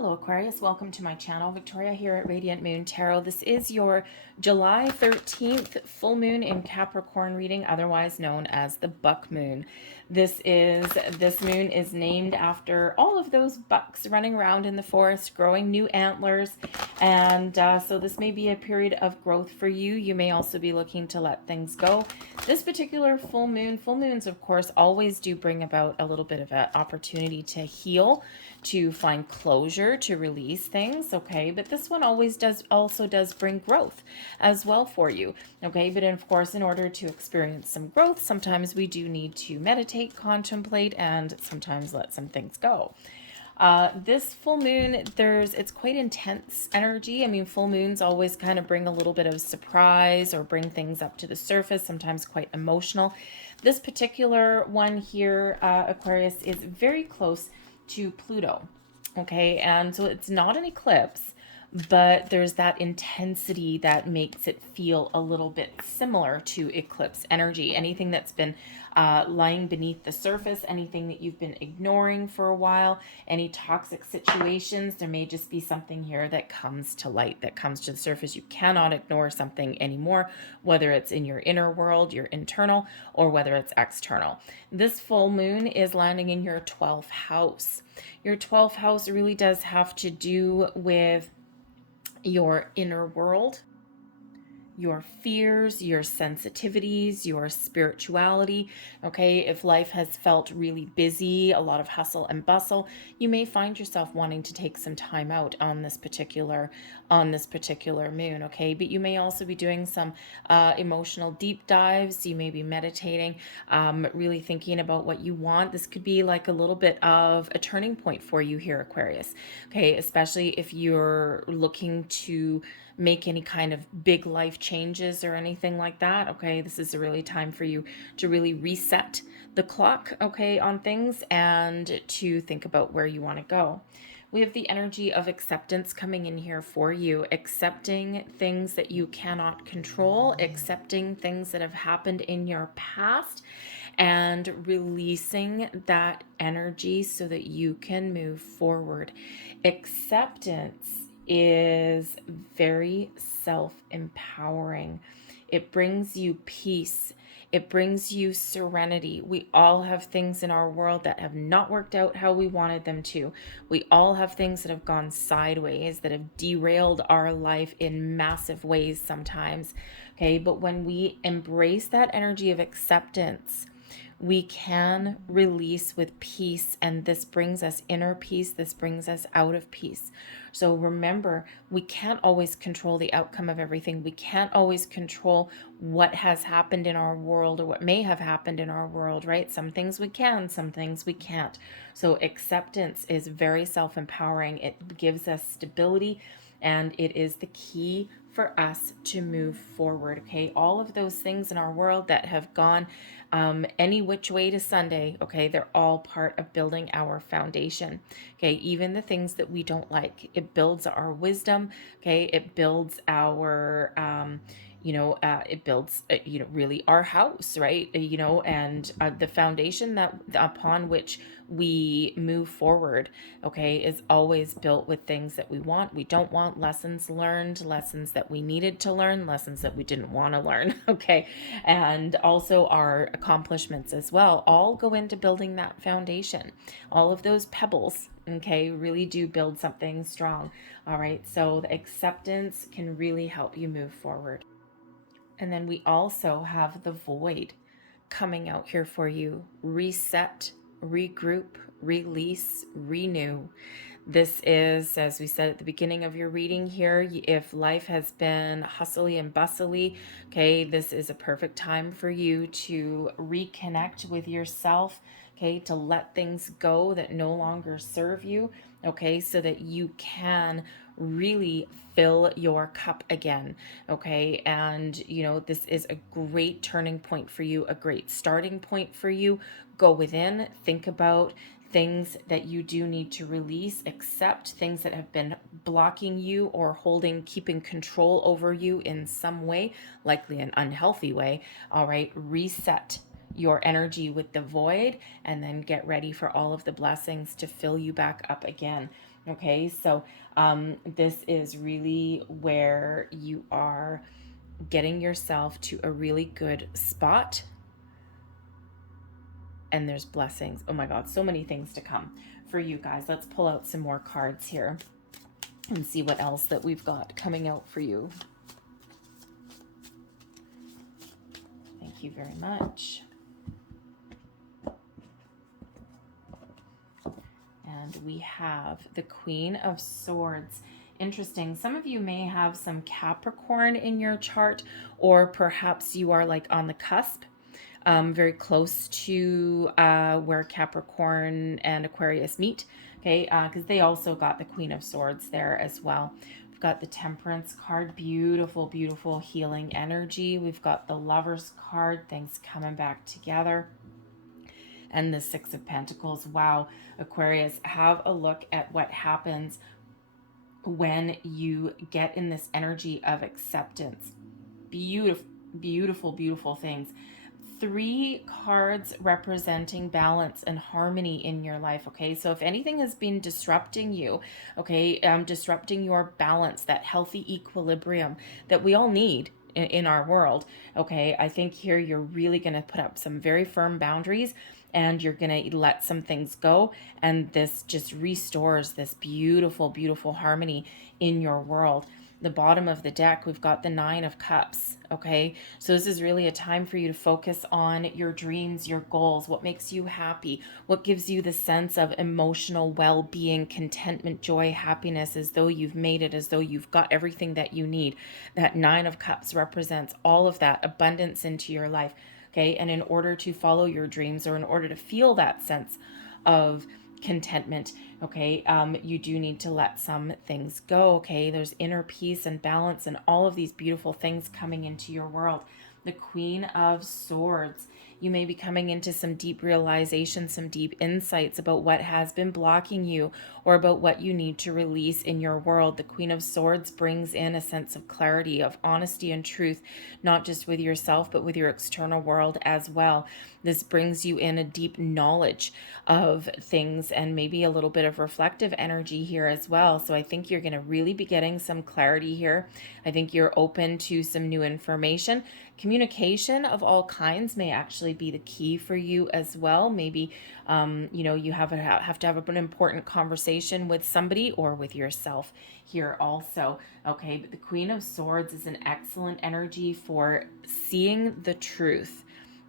Hello Aquarius, welcome to my channel. Victoria here at Radiant Moon Tarot. This is your July 13th full moon in Capricorn reading, otherwise known as the buck moon. This moon is named after all of those bucks running around in the forest, growing new antlers. And so this may be a period of growth for you. You may also be looking to let things go. This particular full moons, of course, always do bring about a little bit of an opportunity to heal, to find closure, to release things, okay? But this one also does bring growth as well for you, okay? But of course, in order to experience some growth, sometimes we do need to meditate, contemplate, and sometimes let some things go. This full moon, it's quite intense energy. I mean, full moons always kind of bring a little bit of surprise or bring things up to the surface, sometimes quite emotional. This particular one here, Aquarius, is very close to Pluto, okay? And so it's not an eclipse, but there's that intensity that makes it feel a little bit similar to eclipse energy. Anything that's been lying beneath the surface, anything that you've been ignoring for a while, any toxic situations, there may just be something here that comes to light, that comes to the surface. You cannot ignore something anymore, whether it's in your inner world, your internal, or whether it's external. This full moon is landing in your 12th house. Your 12th house really does have to do with your inner world, your fears, your sensitivities, your spirituality, okay? If life has felt really busy, a lot of hustle and bustle, you may find yourself wanting to take some time out on this particular moon, okay? But you may also be doing some emotional deep dives. You may be meditating, really thinking about what you want. This could be like a little bit of a turning point for you here, Aquarius, okay? Especially if you're looking to make any kind of big life changes or anything like that, okay? This is a really time for you to really reset the clock, okay, on things and to think about where you want to go. We have the energy of acceptance coming in here for you, accepting things that you cannot control, accepting things that have happened in your past, and releasing that energy so that you can move forward. Acceptance is very self-empowering. It brings you peace. It brings you serenity. We all have things in our world that have not worked out how we wanted them to. We all have things that have gone sideways, that have derailed our life in massive ways sometimes. Okay, but when we embrace that energy of acceptance, we can release with peace, and this brings us inner peace. This brings us out of peace. So remember, we can't always control the outcome of everything. We can't always control what has happened in our world or what may have happened in our world, right? Some things we can, some things we can't. So acceptance is very self-empowering. It gives us stability, and it is the key for us to move forward, okay? All of those things in our world that have gone any which way to Sunday, okay, they're all part of building our foundation, okay? Even the things that we don't like, it builds our wisdom, okay? It builds our it builds, really our house, right? And the foundation that upon which we move forward, okay, is always built with things that we want, we don't want, lessons learned, lessons that we needed to learn, lessons that we didn't want to learn, okay? And also our accomplishments as well, all go into building that foundation. All of those pebbles, okay, really do build something strong, all right? So the acceptance can really help you move forward. And then we also have the void coming out here for you. Reset, regroup, release, renew. This is, as we said at the beginning of your reading here, if life has been hustly and bustly, okay, this is a perfect time for you to reconnect with yourself, okay, to let things go that no longer serve you, okay, so that you can really fill your cup again, okay? And this is a great turning point for you, a great starting point for you. Go within, think about things that you do need to release, accept things that have been blocking you or keeping control over you in some way, likely an unhealthy way. All right, reset your energy with the void, and then get ready for all of the blessings to fill you back up again. Okay, so this is really where you are getting yourself to a really good spot, and there's blessings. Oh my God, so many things to come for you guys. Let's pull out some more cards here and see what else that we've got coming out for you. Thank you very much. And we have the Queen of Swords. Interesting. Some of you may have some Capricorn in your chart, or perhaps you are like on the cusp, very close to where Capricorn and Aquarius meet. Okay, because they also got the Queen of Swords there as well. We've got the Temperance card, beautiful, beautiful healing energy. We've got the Lovers card, things coming back together. And the Six of Pentacles. Wow, Aquarius, have a look at what happens when you get in this energy of acceptance. Beautiful, beautiful, beautiful things. 3 cards representing balance and harmony in your life. Okay, so if anything has been disrupting you, okay, disrupting your balance, that healthy equilibrium that we all need in our world, okay, I think here you're really going to put up some very firm boundaries, and you're going to let some things go, and this just restores this beautiful, beautiful harmony in your world. The bottom of the deck, we've got the 9 of Cups. Okay, so this is really a time for you to focus on your dreams, your goals, what makes you happy, what gives you the sense of emotional well-being, contentment, joy, happiness, as though you've made it, as though you've got everything that you need. That 9 of Cups represents all of that abundance into your life. Okay, and in order to follow your dreams, or in order to feel that sense of contentment, okay, you do need to let some things go. Okay, there's inner peace and balance and all of these beautiful things coming into your world. The Queen of Swords, you may be coming into some deep realization, some deep insights about what has been blocking you, or about what you need to release in your world. The Queen of Swords brings in a sense of clarity, of honesty and truth, not just with yourself, but with your external world as well. This brings you in a deep knowledge of things, and maybe a little bit of reflective energy here as well. So I think you're going to really be getting some clarity here. I think you're open to some new information. Communication of all kinds may actually be the key for you as well. Maybe you have to have an important conversation with somebody, or with yourself here also. Okay, but the Queen of Swords is an excellent energy for seeing the truth.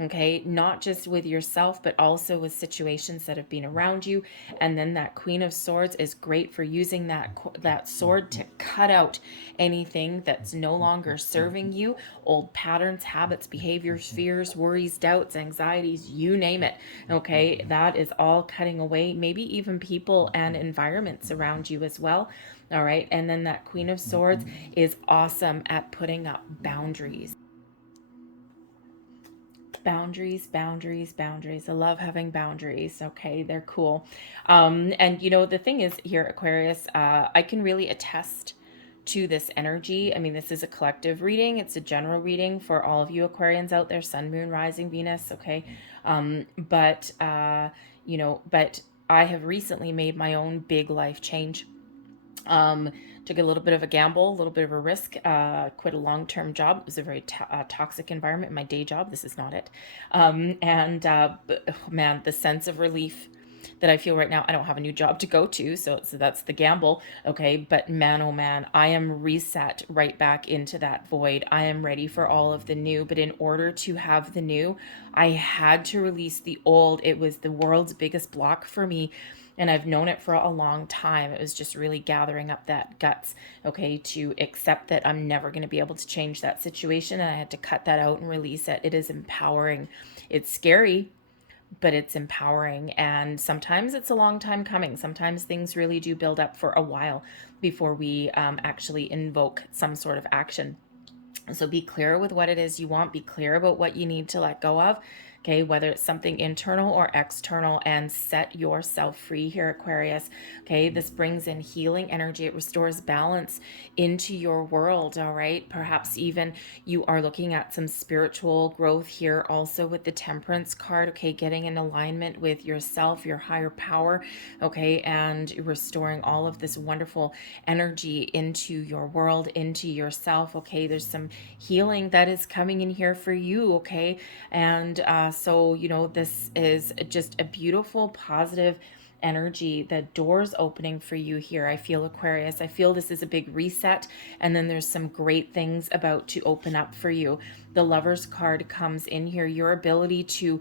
Okay, not just with yourself, but also with situations that have been around you. And then that Queen of Swords is great for using that sword to cut out anything that's no longer serving you. Old patterns, habits, behaviors, fears, worries, doubts, anxieties, you name it. Okay, that is all cutting away. Maybe even people and environments around you as well. All right, and then that Queen of Swords is awesome at putting up boundaries. Boundaries. I love having boundaries. Okay, they're cool. And the thing is here, Aquarius, I can really attest to this energy. I mean, this is a collective reading. It's a general reading for all of you Aquarians out there, Sun, Moon, Rising, Venus. Okay. But I have recently made my own big life change. Took a little bit of a gamble, a little bit of a risk, quit a long-term job. It was a very toxic environment. My day job, this is not it. Man, the sense of relief that I feel right now, I don't have a new job to go to, so that's the gamble. Okay, but man, oh man, I am reset right back into that void. I am ready for all of the new, but in order to have the new, I had to release the old. It was the world's biggest block for me, and I've known it for a long time. It was just really gathering up that guts, okay, to accept that I'm never going to be able to change that situation, and I had to cut that out and release it. It is empowering. It's scary, but it's empowering, and sometimes it's a long time coming. Sometimes things really do build up for a while before we actually invoke some sort of action. So be clear with what it is you want. Be clear about what you need to let go of. okay, whether it's something internal or external, and set yourself free here, Aquarius. Okay, this brings in healing energy. It restores balance into your world. All right, perhaps even you are looking at some spiritual growth here also with the Temperance card. Okay, getting in alignment with yourself, your higher power. Okay, and restoring all of this wonderful energy into your world, into yourself. Okay, there's some healing that is coming in here for you. Okay, and so you know, this is just a beautiful, positive energy. The doors opening for you here, I feel, Aquarius. I feel this is a big reset, and then there's some great things about to open up for you. The Lover's card comes in here. Your ability to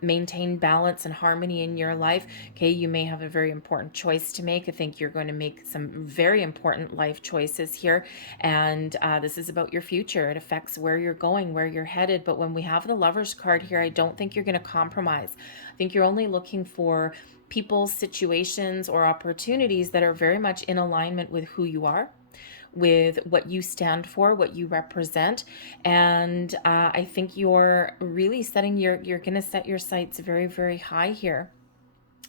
maintain balance and harmony in your life. Okay, you may have a very important choice to make. I think you're going to make some very important life choices here, and this is about your future. It affects where you're going, where you're headed. But when we have the Lover's card here, I don't think you're going to compromise. I think you're only looking for people, situations, or opportunities that are very much in alignment with who you are, with what you stand for, what you represent. And I think you're really you're going to set your sights very, very high here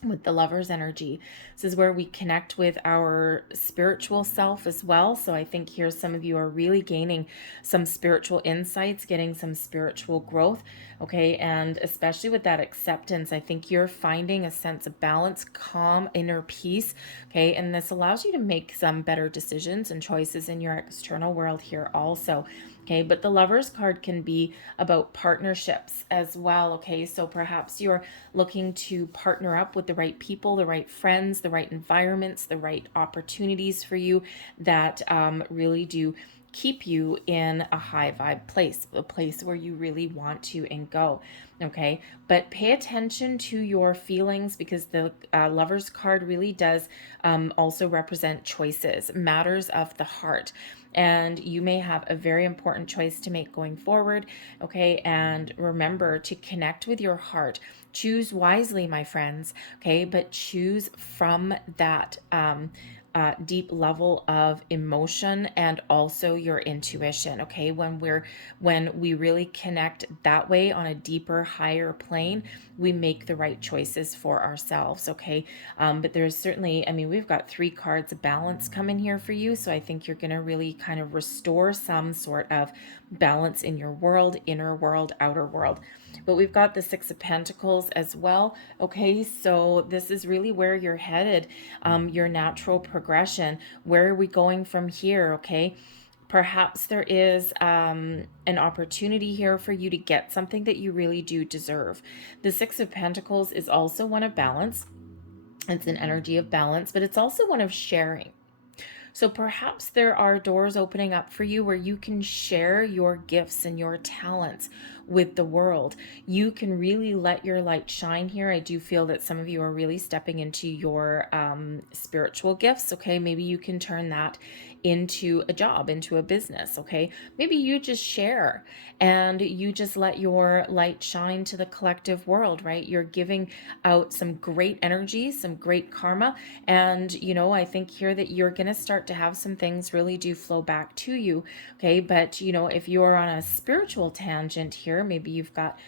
with the Lover's energy. This is where we connect with our spiritual self as well. So I think here some of you are really gaining some spiritual insights, getting some spiritual growth. Okay, and especially with that acceptance, I think you're finding a sense of balance, calm, inner peace. Okay, and this allows you to make some better decisions and choices in your external world here also. Okay, but the Lover's card can be about partnerships as well. Okay, so perhaps you're looking to partner up with the right people, the right friends, the right environments, the right opportunities for you that really do keep you in a high vibe place, a place where you really want to and go. Okay, but pay attention to your feelings, because the Lover's card really does also represent choices, matters of the heart. And you may have a very important choice to make going forward. Okay, and remember to connect with your heart. Choose wisely, my friends. Okay, but choose from that deep level of emotion and also your intuition. Okay, when we really connect that way on a deeper, higher plane, we make the right choices for ourselves. Okay, but there's certainly, I mean, we've got 3 cards of balance coming here for you, so I think you're going to really kind of restore some sort of balance in your world, inner world, outer world. But we've got the 6 of Pentacles as well. Okay, so this is really where you're headed, your natural progression. Where are we going from here? Okay, perhaps there is an opportunity here for you to get something that you really do deserve. The 6 of Pentacles is also one of balance. It's an energy of balance, but it's also one of sharing. So perhaps there are doors opening up for you where you can share your gifts and your talents with the world. You can really let your light shine here. I do feel that some of you are really stepping into your spiritual gifts. Okay, maybe you can turn that into a job, into a business. Okay, maybe you just share and you just let your light shine to the collective world, right? You're giving out some great energy, some great karma. And, you know, I think here that you're going to start to have some things really do flow back to you. Okay, but, you know, if you're on a spiritual tangent here, maybe you've got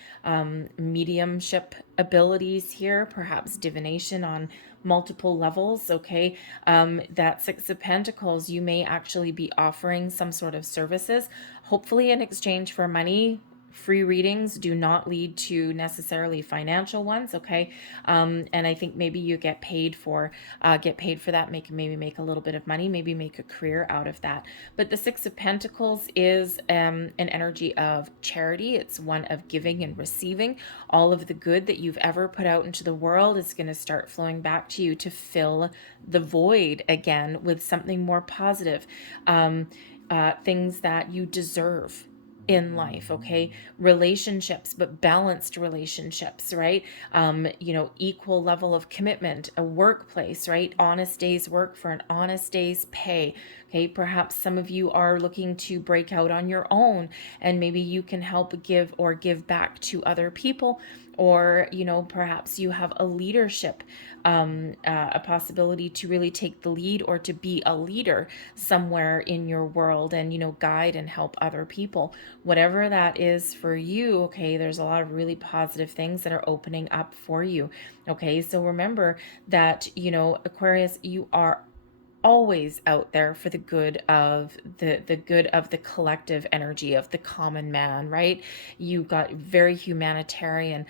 mediumship abilities here, perhaps divination on multiple levels. Okay, that 6 of Pentacles, you may actually be offering some sort of services, hopefully in exchange for money. Free readings do not lead to necessarily financial ones. Okay, and I think maybe you get paid for that, maybe make a little bit of money, maybe make a career out of that. But the 6 of Pentacles is an energy of charity. It's one of giving and receiving. All of the good that you've ever put out into the world is going to start flowing back to you to fill the void again with something more positive, things that you deserve in life. Okay, relationships, but balanced relationships, right? You know, equal level of commitment, a workplace, right? Honest day's work for an honest day's pay. Okay, perhaps some of you are looking to break out on your own, and maybe you can help give or give back to other people, or perhaps you have a leadership, a possibility to really take the lead or to be a leader somewhere in your world, and guide and help other people. Whatever that is for you, okay, there's a lot of really positive things that are opening up for you. Okay, so remember that Aquarius, you are always out there for the good of the good of the collective energy of the common man, right? You got very humanitarian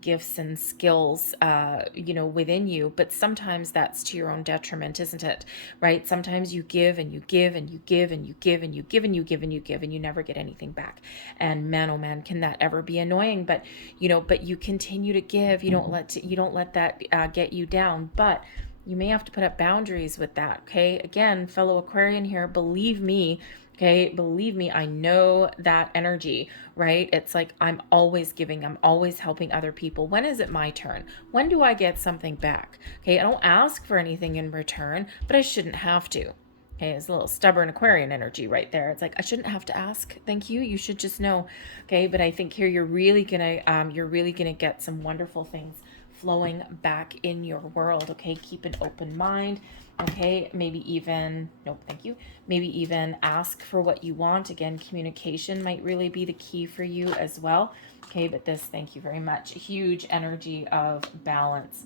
gifts and skills, within you, but sometimes that's to your own detriment, isn't it? Right? Sometimes you give and you give and you give and you give and you give and you give and you give and you never get anything back. And man, oh man, can that ever be annoying? But you continue to give. You don't let that get you down. But you may have to put up boundaries with that. Okay. Again, fellow Aquarian here, believe me. Okay. Believe me, I know that energy, right? It's like, I'm always giving. I'm always helping other people. When is it my turn? When do I get something back? Okay. I don't ask for anything in return, but I shouldn't have to. Okay, it's a little stubborn Aquarian energy right there. It's like, I shouldn't have to ask. Thank you. You should just know. Okay, but I think here you're really gonna get some wonderful things flowing back in your world. Okay, keep an open mind. Okay, maybe even, nope, thank you. Maybe even ask for what you want. Again, communication might really be the key for you as well. Okay, but this, thank you very much. Huge energy of balance.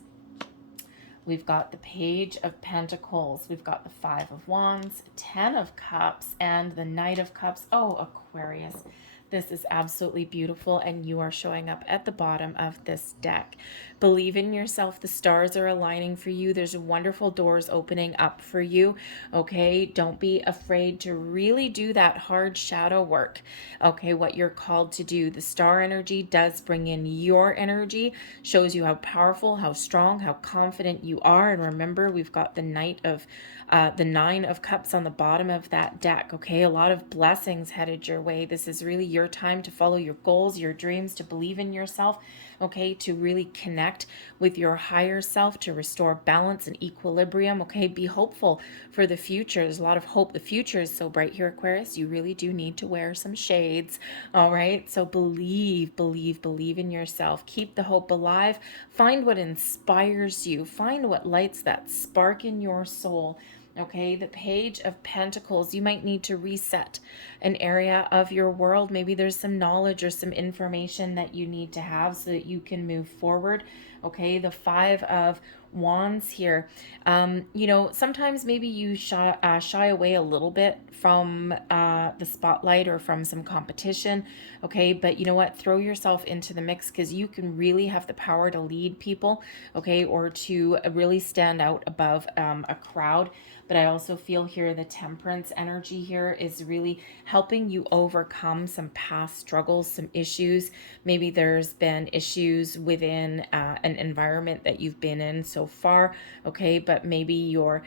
We've got the Page of Pentacles. We've got the Five of Wands, Ten of Cups, and the Knight of Cups. Oh, Aquarius. This is absolutely beautiful, and you are showing up at the bottom of this deck. Believe in yourself. The stars are aligning for you. There's wonderful doors opening up for you. Okay, don't be afraid to really do that hard shadow work. Okay, what you're called to do. The star energy does bring in your energy, shows you how powerful, how strong, how confident you are. And remember, we've got the the Nine of Cups on the bottom of that deck. Okay, a lot of blessings headed your way. This is really your time to follow your goals, your dreams, to believe in yourself. Okay, to really connect with your higher self, to restore balance and equilibrium. Okay, be hopeful for the future. There's a lot of hope. The future is so bright here, Aquarius. You really do need to wear some shades. All right, so believe in yourself. Keep the hope alive. Find what inspires you. Find what lights that spark in your soul. Okay, the Page of Pentacles, you might need to reset an area of your world. Maybe there's some knowledge or some information that you need to have so that you can move forward. Okay, the Five of Wands here. Sometimes maybe you shy away a little bit from the spotlight or from some competition. Okay, but you know what? Throw yourself into the mix, because you can really have the power to lead people. Okay, or to really stand out above a crowd. But I also feel here the Temperance energy here is really helping you overcome some past struggles, some issues. Maybe there's been issues within an environment that you've been in so far, okay? But maybe you're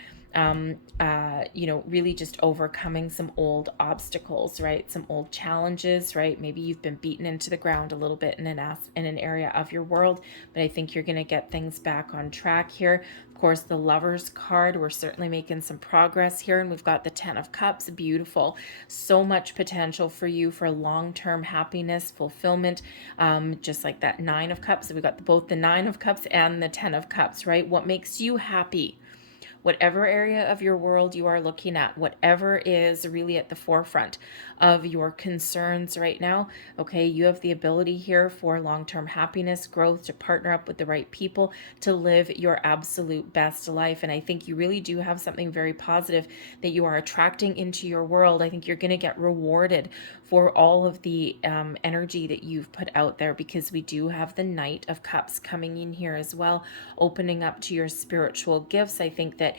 really just overcoming some old obstacles, right? Some old challenges, right? Maybe you've been beaten into the ground a little bit in an area of your world, but I think you're going to get things back on track here. Of course, the Lovers card, we're certainly making some progress here, and we've got the Ten of Cups. Beautiful. So much potential for you for long-term happiness, fulfillment, just like that Nine of Cups. So we've got both the Nine of Cups and the Ten of Cups, right? What makes you happy? Whatever area of your world you are looking at, whatever is really at the forefront of your concerns right now, okay, you have the ability here for long-term happiness, growth, to partner up with the right people, to live your absolute best life. And I think you really do have something very positive that you are attracting into your world. I think you're going to get rewarded for all of the energy that you've put out there, because we do have the Knight of Cups coming in here as well, opening up to your spiritual gifts. I think that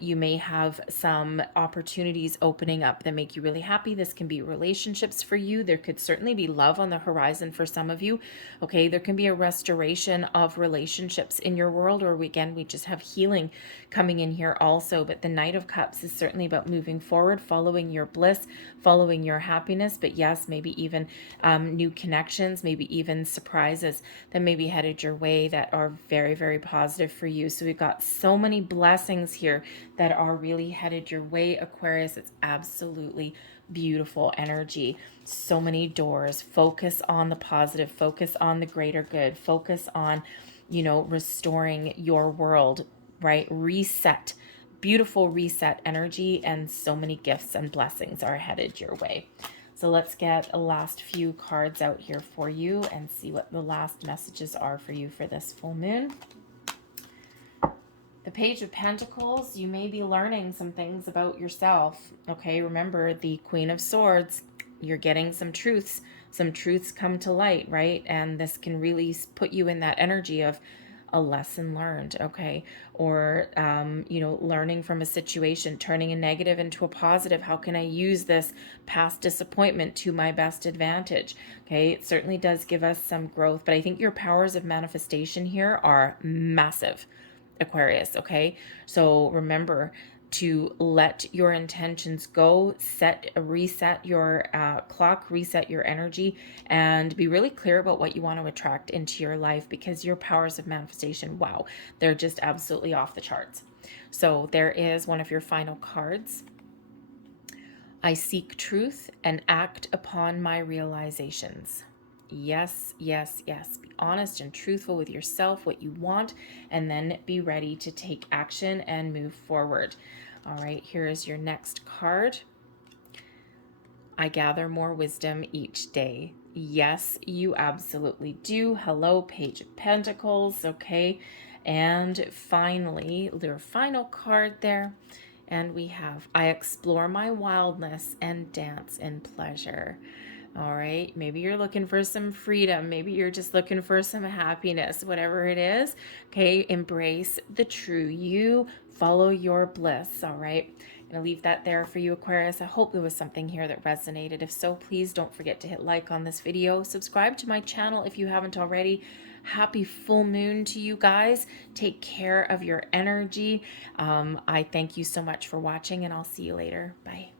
you may have some opportunities opening up that make you really happy. This can be relationships for you. There could certainly be love on the horizon for some of you. Okay, there can be a restoration of relationships in your world, or we just have healing coming in here also. But the Knight of Cups is certainly about moving forward, following your bliss, following your happiness, business, but yes, maybe even new connections, maybe even surprises that may be headed your way that are very, very positive for you. So we've got so many blessings here that are really headed your way, Aquarius. It's absolutely beautiful energy. So many doors. Focus on the positive, focus on the greater good, focus on, you know, restoring your world, right? Reset. Beautiful reset energy, and so many gifts and blessings are headed your way. So let's get a last few cards out here for you and see what the last messages are for you for this full moon. The Page of Pentacles, you may be learning some things about yourself. Okay, remember the Queen of Swords, you're getting some truths. Some truths come to light, right? And this can really put you in that energy of a lesson learned, okay? Or, you know, learning from a situation, turning a negative into a positive. How can I use this past disappointment to my best advantage? Okay, it certainly does give us some growth, but I think your powers of manifestation here are massive, Aquarius, okay? So remember to let your intentions go, reset your clock, reset your energy, and be really clear about what you want to attract into your life, because your powers of manifestation, wow, they're just absolutely off the charts. So there is one of your final cards. I seek truth and act upon my realizations. Yes, yes, yes. Be honest and truthful with yourself, what you want, and then be ready to take action and move forward. All right, here is your next card. I gather more wisdom each day. Yes, you absolutely do. Hello, Page of Pentacles, okay? And finally, their final card there. And we have, I explore my wildness and dance in pleasure. All right, maybe you're looking for some freedom. Maybe you're just looking for some happiness, whatever it is. Okay, embrace the true you, follow your bliss. All right, I'm gonna leave that there for you, Aquarius. I hope there was something here that resonated. If so, please don't forget to hit like on this video. Subscribe to my channel if you haven't already. Happy full moon to you guys. Take care of your energy. I thank you so much for watching, and I'll see you later. Bye.